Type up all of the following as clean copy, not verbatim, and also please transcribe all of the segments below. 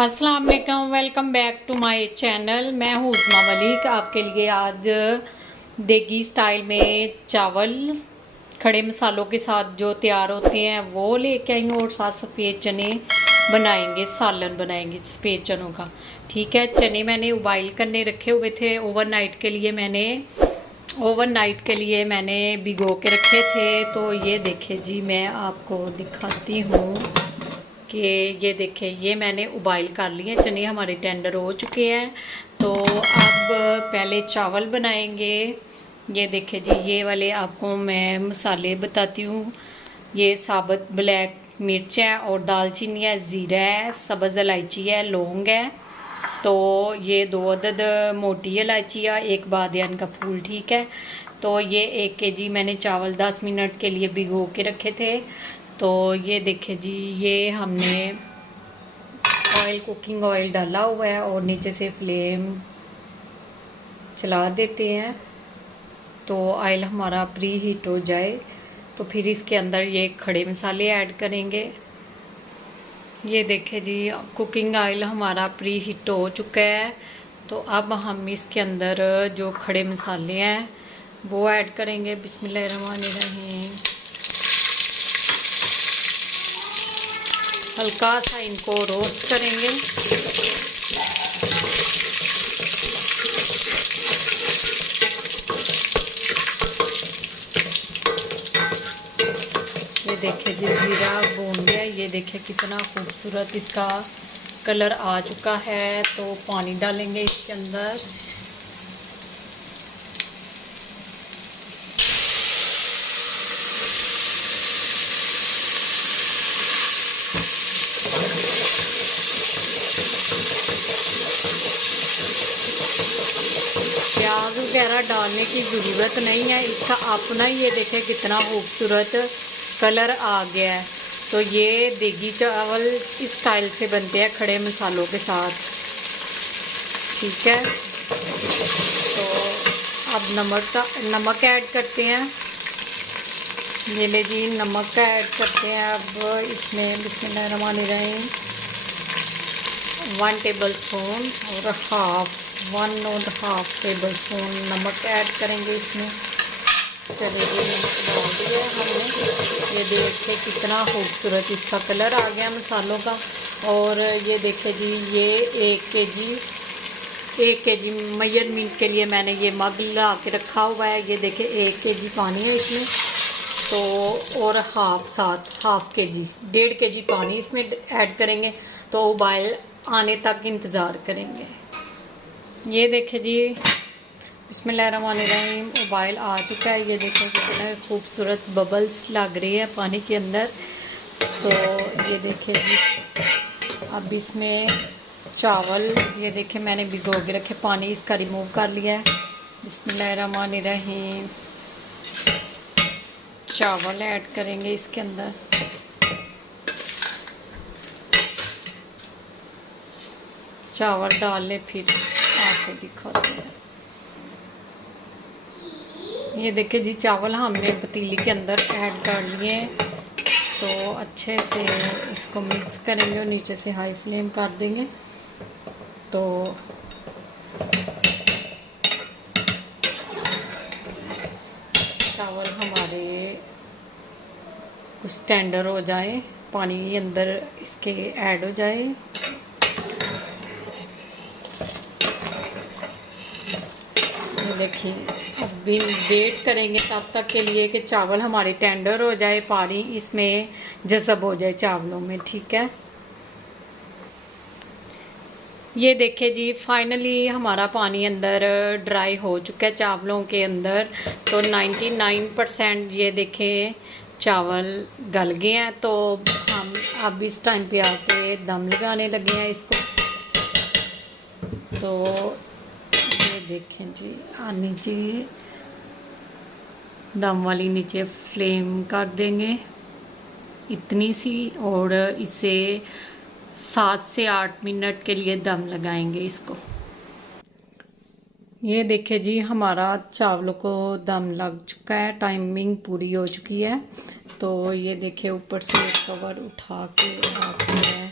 अस्सलाम वालेकुम, welcome back to my channel. मैं हूँ उस्मा मलिक। आपके लिए आज देगी स्टाइल में चावल खड़े मसालों के साथ जो तैयार होते हैं वो लेके आई हूँ, और साथ सफ़ेद चने बनाएंगे, सालन बनाएंगे सफ़ेद चनों का। ठीक है, चने मैंने उबाइल करने रखे हुए थे। ओवरनाइट के लिए मैंने भिगो के रखे थे। तो ये देखिए जी, मैं आपको दिखाती हूँ कि ये देखें, ये मैंने उबाइल कर लिए, चने हमारे टेंडर हो चुके हैं। तो अब पहले चावल बनाएंगे। ये देखें जी, ये वाले आपको मैं मसाले बताती हूँ। ये साबुत ब्लैक मिर्च है, और दालचीनी है, ज़ीरा है, सब्ज़ इलायची है, लौंग है। तो ये 2 अदद मोटी इलायची है, एक बादियान का फूल। ठीक है, तो ये 1 केजी मैंने चावल 10 मिनट के लिए भिगो के रखे थे। तो ये देखिए जी, ये हमने कुकिंग ऑयल डाला हुआ है, और नीचे से फ्लेम चला देते हैं तो ऑयल हमारा प्री हीट हो जाए। तो फिर इसके अंदर ये खड़े मसाले ऐड करेंगे। ये देखिए जी, कुकिंग ऑयल हमारा प्री हीट हो चुका है। तो अब हम इसके अंदर जो खड़े मसाले हैं वो ऐड करेंगे। बिस्मिल्लाहिर्रहमानिर्रहीम। हल्का सा इनको रोस्ट करेंगे। ये देखिए जी, जीरा भून गया। ये देखिए कितना खूबसूरत इसका कलर आ चुका है। तो पानी डालेंगे इसके अंदर। प्याज वगैरह डालने की ज़रूरत नहीं है, इसका अपना ही ये देखें कितना खूबसूरत कलर आ गया है। तो ये देगी चावल इस स्टाइल से बनते हैं खड़े मसालों के साथ। ठीक है, तो अब नमक ऐड करते हैं। ये ले जी, नमक का ऐड करते हैं अब इसमें। बिस्मिल्लाहिर्रहमानिर्रहीम। 1 टेबल स्पून और 1.5 टेबल स्पून नमक ऐड करेंगे इसमें। चलिए जी, नमक डाल दिया हमने। ये देखिए कितना खूबसूरत इसका कलर आ गया मसालों का। और ये देखिए जी, ये 1 केजी मेजरमेंट के लिए मैंने ये मग ला के रखा हुआ है। ये देखिए 1 केजी पानी है इसमें। तो और हाफ केजी 1.5 केजी पानी इसमें ऐड करेंगे। तो उबाइल आने तक इंतज़ार करेंगे। ये देखिए जी, बिस्मिल्लाहिर्रहमानिर्रहीम, उबाइल आ चुका है। ये देखिए कितने खूबसूरत बबल्स लग रही है पानी के अंदर। तो ये देखिए जी, अब इसमें चावल, ये देखिए मैंने भिगो के रखे, पानी इसका रिमूव कर लिया है। बिस्मिल्लाहिर्रहमानिर्रहीम। चावल ऐड करेंगे इसके अंदर। चावल डाल ले, फिर आपको दिखाते हैं। ये देखिए जी, चावल हमने पतीली के अंदर ऐड कर लिए। तो अच्छे से इसको मिक्स करेंगे और नीचे से हाई फ्लेम कर देंगे। तो चावल हमारे कुछ टेंडर हो जाए, पानी अंदर इसके ऐड हो जाए। ये देखिए, अब भी वेट करेंगे तब तक के लिए कि चावल हमारे टेंडर हो जाए, पानी इसमें जज़ब हो जाए चावलों में। ठीक है, ये देखिए जी, फाइनली हमारा पानी अंदर ड्राई हो चुका है चावलों के अंदर। तो 99% ये देखें चावल गल गए हैं। तो हम अब इस टाइम पे आके दम लगाने लगे हैं इसको। तो ये देखें जी, नीचे दम वाली नीचे फ्लेम कर देंगे इतनी सी, और इसे 7 से 8 मिनट के लिए दम लगाएंगे इसको। ये देखिए जी, हमारा चावलों को दम लग चुका है, टाइमिंग पूरी हो चुकी है। तो ये देखिए, ऊपर से कवर उठा के आपको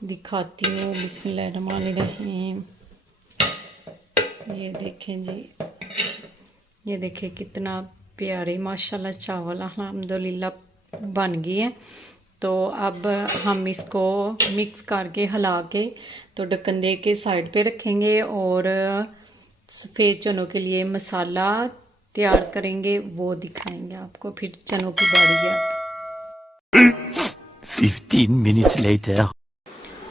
दिखाती हूँ। बिस्मिल्लाहिर्रहमानिर्रहीम। ये देखें जी, ये देखें कितना प्यारे माशाल्लाह चावल अल्हम्दुलिल्लाह बन गए हैं। तो अब हम इसको मिक्स करके हिला के तो ढक्कन दे के साइड पे रखेंगे और सफ़ेद चनों के लिए मसाला तैयार करेंगे, वो दिखाएंगे आपको। फिर चनों की बारी है। 15 minutes later.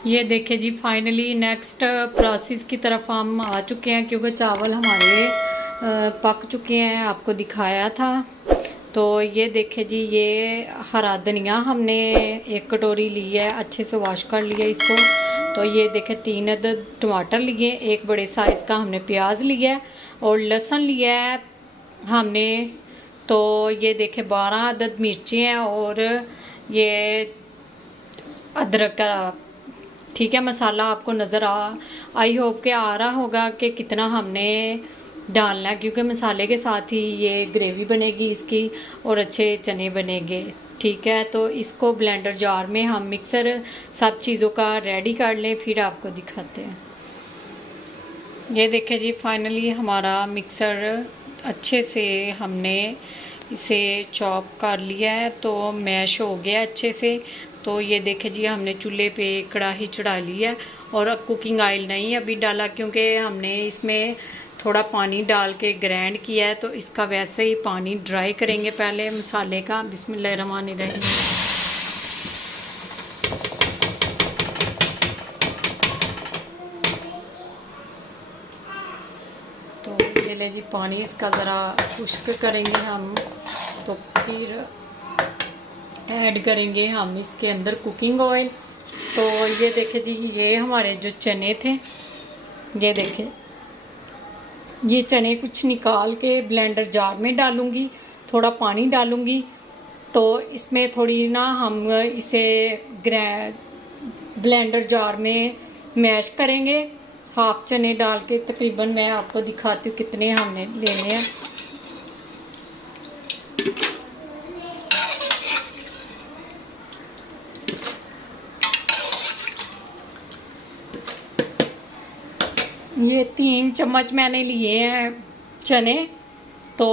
ये देखिए जी, फाइनली नेक्स्ट प्रोसेस की तरफ हम आ चुके हैं, क्योंकि चावल हमारे पक चुके हैं, आपको दिखाया था। तो ये देखिए जी, ये हरा धनिया हमने एक कटोरी ली है, अच्छे से वॉश कर लिया इसको। तो ये देखें 3 अदद टमाटर लिए, एक बड़े साइज़ का हमने प्याज लिया है और लहसुन लिया है हमने। तो ये देखें 12 अदद मिर्ची हैं और ये अदरक का, ठीक है, मसाला आपको नज़र आई होप के आ रहा होगा कि कितना हमने डालना है, क्योंकि मसाले के साथ ही ये ग्रेवी बनेगी इसकी और अच्छे चने बनेंगे। ठीक है, तो इसको ब्लेंडर जार में हम मिक्सर सब चीज़ों का रेडी कर लें, फिर आपको दिखाते हैं। ये देखें जी, फाइनली हमारा मिक्सर अच्छे से हमने इसे चॉप कर लिया है, तो मैश हो गया अच्छे से। तो ये देखें जी, हमने चूल्हे पे कढ़ाई चढ़ा ली है और कुकिंग ऑयल नहीं अभी डाला, क्योंकि हमने इसमें थोड़ा पानी डाल के ग्राइंड किया है। तो इसका वैसे ही पानी ड्राई करेंगे पहले मसाले का। बिस्मिल्लाहिर्रहमानिर्रहीम। तो ये ले जी, पानी इसका ज़रा खुश्क करेंगे हम, तो फिर ऐड करेंगे हम इसके अंदर कुकिंग ऑयल। तो ये देखें जी, ये हमारे जो चने थे, ये देखें, ये चने कुछ निकाल के ब्लेंडर जार में डालूंगी, थोड़ा पानी डालूंगी। तो इसमें थोड़ी ना हम इसे ब्लेंडर जार में मैश करेंगे, हाफ चने डाल के। तकरीबन मैं आपको दिखाती हूँ कितने हमने लेने हैं। ये 3 चम्मच मैंने लिए हैं चने। तो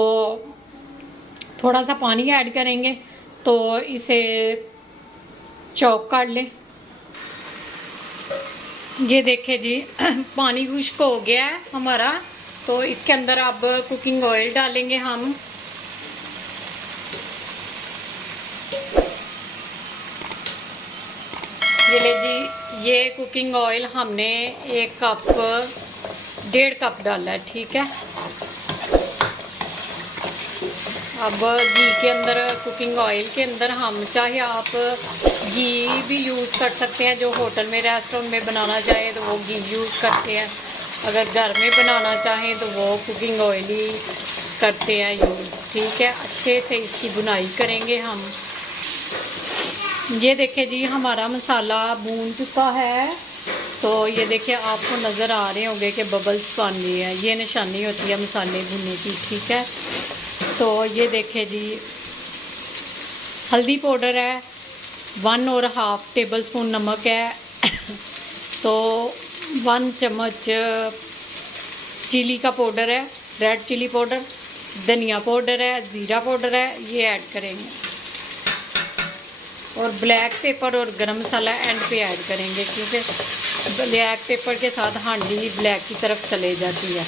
थोड़ा सा पानी ऐड करेंगे, तो इसे चॉप कर लें। ये देखें जी, पानी खुश्क हो गया है हमारा। तो इसके अंदर अब कुकिंग ऑयल डालेंगे हम। ये ले जी, ये कुकिंग ऑयल हमने 1 कप 1.5 कप डाला है, ठीक है। अब घी के अंदर, कुकिंग ऑयल के अंदर हम चाहे आप घी भी यूज़ कर सकते हैं, जो होटल में रेस्टोरेंट में बनाना चाहे तो वो घी यूज़ करते हैं। अगर घर में बनाना चाहें तो वो कुकिंग ऑयल ही करते हैं यूज़, ठीक है। अच्छे से इसकी बुनाई करेंगे हम। ये देखिए जी, हमारा मसाला भून चुका है। तो ये देखिए, आपको नज़र आ रहे होंगे कि बबल्स बन रही है, ये निशानी होती है मसाले भुनने की, ठीक है। तो ये देखिए जी, हल्दी पाउडर है, 1.5 टेबल स्पून नमक है, तो 1 चम्मच चिली का पाउडर है, रेड चिली पाउडर, धनिया पाउडर है, ज़ीरा पाउडर है, ये ऐड करेंगे। और ब्लैक पेपर और गरम मसाला एंड पे ऐड करेंगे, क्योंकि ब्लैक पेपर के साथ हांडी ब्लैक की तरफ चले जाती है,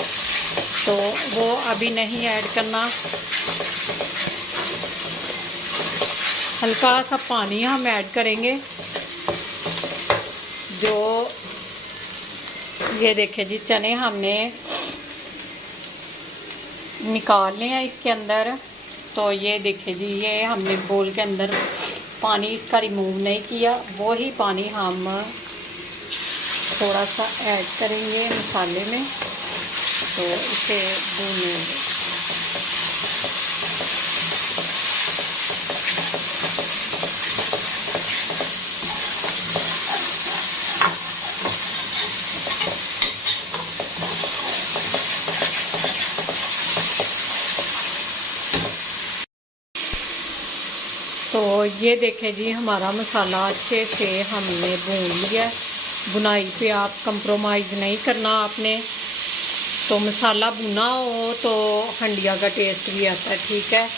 तो वो अभी नहीं ऐड करना। हल्का सा पानी हम ऐड करेंगे। जो ये देखें जी, चने हमने निकालने हैं इसके अंदर। तो ये देखें जी, ये हमने बोल के अंदर पानी इसका रिमूव नहीं किया, वो ही पानी हम थोड़ा सा ऐड करेंगे मसाले में, तो इसे भूनेंगे। तो ये देखें जी, हमारा मसाला अच्छे से हमने भून लिया। बुनाई पे आप कंप्रोमाइज़ नहीं करना आपने। तो मसाला भुना हो तो हंडिया का टेस्ट भी आता है, ठीक है।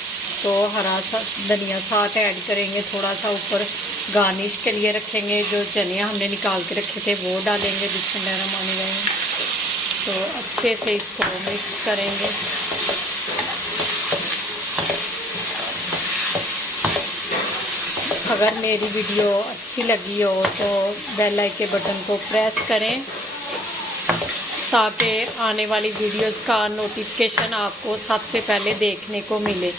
तो हरा सा धनिया साथ ऐड करेंगे, थोड़ा सा ऊपर गार्निश के लिए रखेंगे। जो चने हमने निकाल के रखे थे वो डालेंगे, बिस्मिल्लाहिर्रहमानिर्रहीम। तो अच्छे से इसको मिक्स करेंगे। अगर मेरी वीडियो अच्छी लगी हो तो बेल आइकन बटन को प्रेस करें ताकि आने वाली वीडियोस का नोटिफिकेशन आपको सबसे पहले देखने को मिले।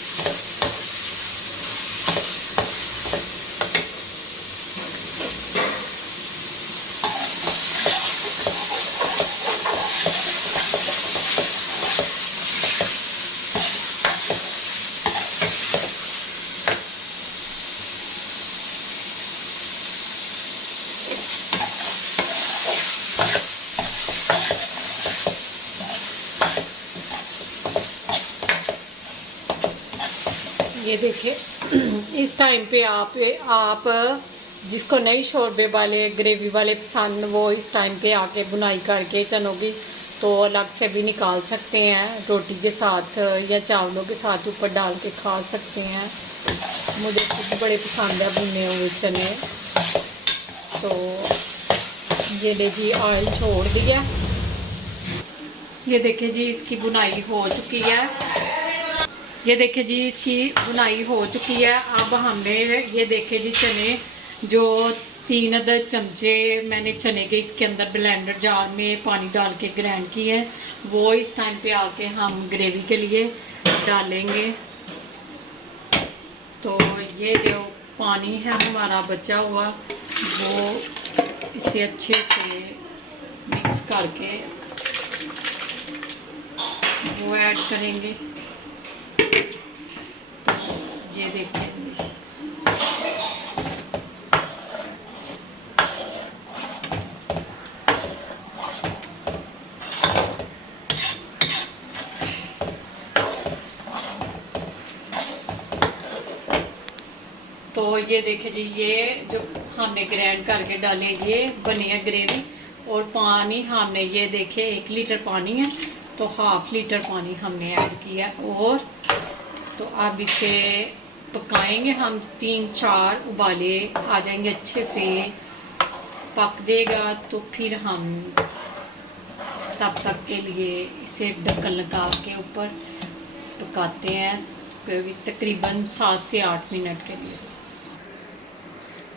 ये देखिए, इस टाइम पे आप जिसको नहीं शोरबे वाले ग्रेवी वाले पसंद, वो इस टाइम पे आके बुनाई करके चनों की तो अलग से भी निकाल सकते हैं, रोटी के साथ या चावलों के साथ ऊपर डाल के खा सकते हैं। मुझे खुद बड़े पसंद है भुने हुए चने। तो ये ले जी, ऑयल छोड़ दिया। ये देखिए जी, इसकी बुनाई हो चुकी है। ये देखिए जी, इसकी बुनाई हो चुकी है। अब हमने ये देखे जी चने, जो 3 चमचे मैंने चने के इसके अंदर ब्लेंडर जार में पानी डाल के ग्राइंड किए हैं, वो इस टाइम पे आके हम ग्रेवी के लिए डालेंगे। तो ये जो पानी है हमारा बचा हुआ, वो इसे अच्छे से मिक्स करके वो ऐड करेंगे। तो ये देखिए जी, तो ये देखिए जी, ये जो हमने ग्राइंड करके डाले ये बनी है ग्रेवी। और पानी हमने ये देखे 1 लीटर पानी है, तो ½ लीटर पानी हमने ऐड किया। और तो अब इसे पकाएंगे हम, 3-4 उबाले आ जाएंगे, अच्छे से पक जाएगा। तो फिर हम तब तक के लिए इसे ढक्कन लगा के ऊपर पकाते हैं, तकरीबन 7 से 8 मिनट के लिए।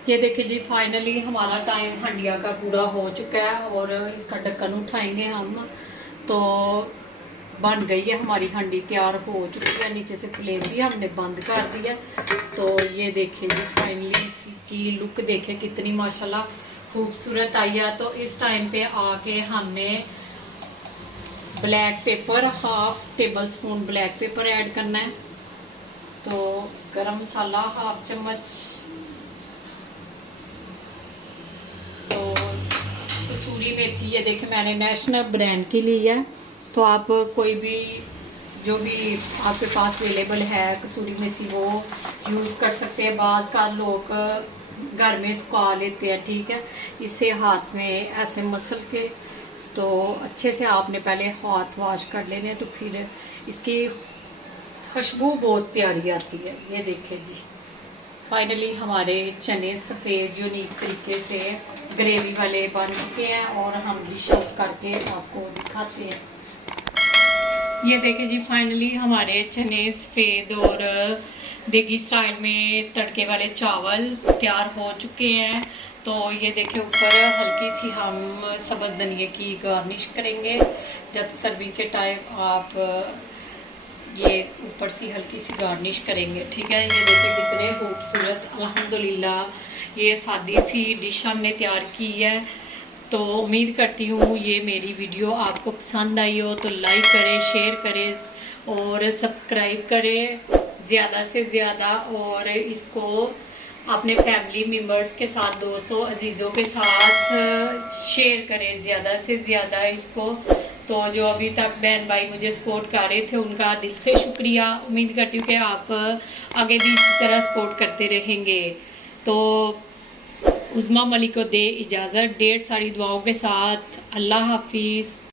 ये देखिए जी, फाइनली हमारा टाइम हंडिया का पूरा हो चुका है और इसका ढक्कन उठाएंगे हम। तो बन गई है हमारी हंडी, तैयार हो चुकी है। नीचे से फ्लेम भी हमने बंद कर दिया। तो ये देखिए जी, फाइनली इसकी लुक देखे कितनी माशाल्लाह खूबसूरत आई है। तो इस टाइम पे आके हमने black pepper, ½ table spoon black pepper add करना है। तो गरम मसाला ½ चम्मच, तो कसूरी मेथी, ये देखिए मैंने नेशनल ब्रांड की ली है। तो आप कोई भी जो भी आपके पास अवेलेबल है कसूरी मेथी वो यूज़ कर सकते हैं। बाज़ का लोग घर में सुखा लेते हैं, ठीक है। इसे हाथ में ऐसे मसल के तो अच्छे से आपने पहले हाथ वॉश कर लेने, तो फिर इसकी खुशबू बहुत प्यारी आती है। ये देखिए जी, फाइनली हमारे चने सफ़ेद यूनिक तरीके से ग्रेवी वाले बन चुके हैं और हम डिश आउट करके आपको दिखाते हैं। ये देखिए जी, फाइनली हमारे चने सफ़ेद और देगी स्टाइल में तड़के वाले चावल तैयार हो चुके हैं। तो ये देखिए, ऊपर हल्की सी हम सब्ज़ धनिया की गार्निश करेंगे। जब सर्विंग के टाइम आप ये ऊपर से हल्की सी गार्निश करेंगे, ठीक है। ये देखिए कितने खूबसूरत, अल्हम्दुलिल्लाह ये सादी सी डिश हमने तैयार की है। तो उम्मीद करती हूँ ये मेरी वीडियो आपको पसंद आई हो। तो लाइक करें, शेयर करें और सब्सक्राइब करें ज़्यादा से ज़्यादा। और इसको अपने फैमिली मेम्बर्स के साथ, दोस्तों अजीज़ों के साथ शेयर करें ज़्यादा से ज़्यादा इसको। तो जो अभी तक बहन भाई मुझे सपोर्ट कर रहे थे उनका दिल से शुक्रिया। उम्मीद करती हूँ कि आप आगे भी इसी तरह सपोर्ट करते रहेंगे। तो उज़मा मलिक को दे इजाज़त। ढेर सारी दुआओं के साथ। अल्लाह हाफिज़।